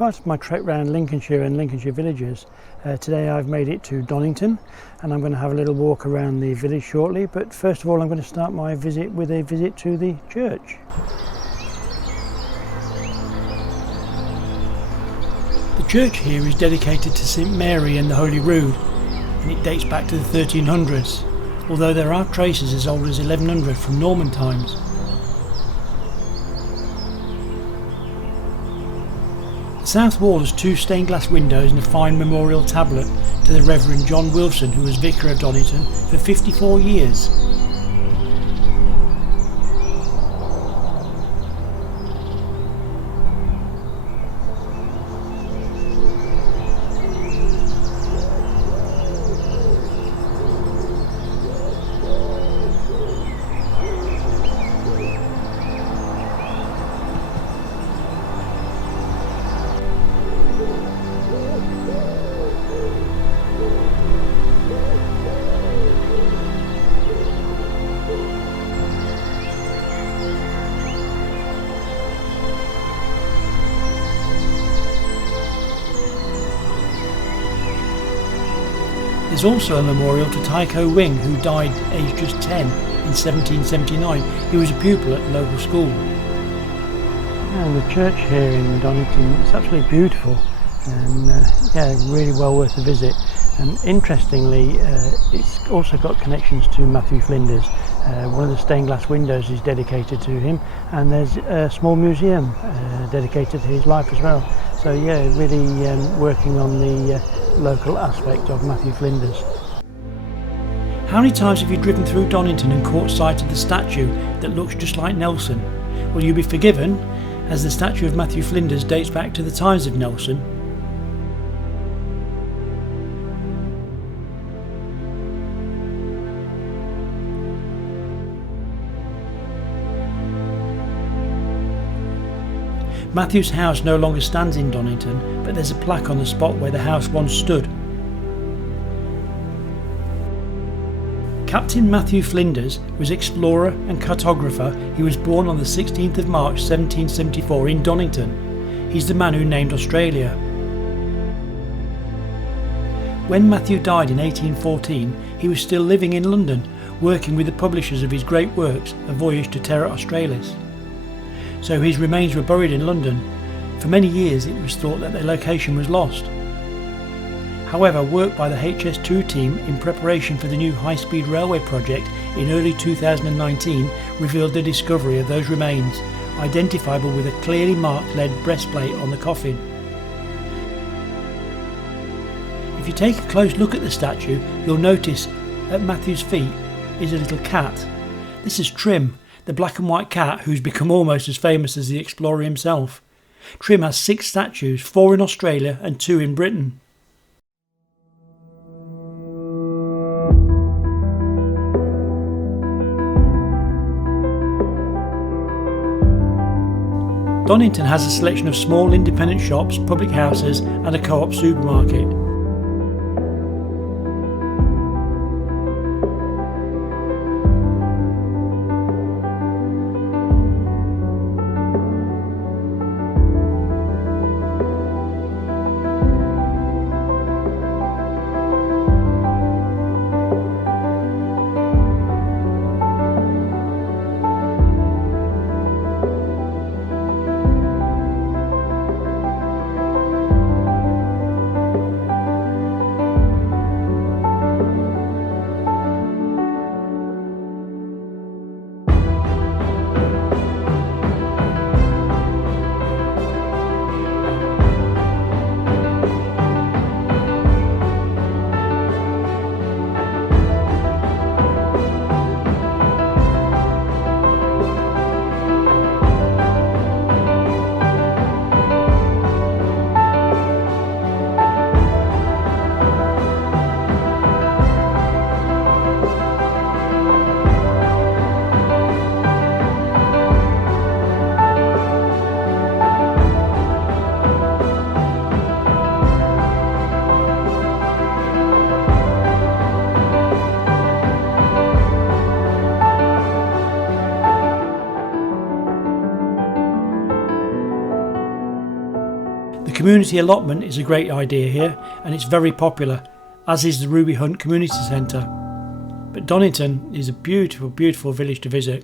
part of my trek around Lincolnshire and Lincolnshire villages, today I've made it to Donington, and I'm going to have a little walk around the village shortly, but first of all I'm going to start my visit with a visit to the church. The church here is dedicated to St Mary and the Holy Rood, and it dates back to the 1300s, although there are traces as old as 1100 from Norman times. The south wall has two stained glass windows and a fine memorial tablet to the Reverend John Wilson, who was vicar of Donington for 54 years. There's also a memorial to Tycho Wing, who died aged just 10 in 1779. He was a pupil at the local school. And the church here in Donington is absolutely beautiful, and really well worth a visit. And interestingly, it's also got connections to Matthew Flinders. One of the stained glass windows is dedicated to him, and there's a small museum dedicated to his life as well. So yeah, really working on the local aspect of Matthew Flinders. How many times have you driven through Donington and caught sight of the statue that looks just like Nelson? Well, you'll be forgiven, as the statue of Matthew Flinders dates back to the times of Nelson. Matthew's house no longer stands in Donington, but there's a plaque on the spot where the house once stood. Captain Matthew Flinders was explorer and cartographer. He was born on the 16th of March 1774 in Donington. He's the man who named Australia. When Matthew died in 1814, he was still living in London, working with the publishers of his great works, A Voyage to Terra Australis. So his remains were buried in London. For many years it was thought that their location was lost. However, work by the HS2 team in preparation for the new high-speed railway project in early 2019 revealed the discovery of those remains, identifiable with a clearly marked lead breastplate on the coffin. If you take a close look at the statue, you'll notice at Matthew's feet is a little cat. This is Trim, the black and white cat who's become almost as famous as the explorer himself. Trim has 6 statues, 4 in Australia and 2 in Britain. Donington has a selection of small independent shops, public houses and a co-op supermarket. The community allotment is a great idea here, and it's very popular, as is the Ruby Hunt Community Centre. But Donington is a beautiful, beautiful village to visit.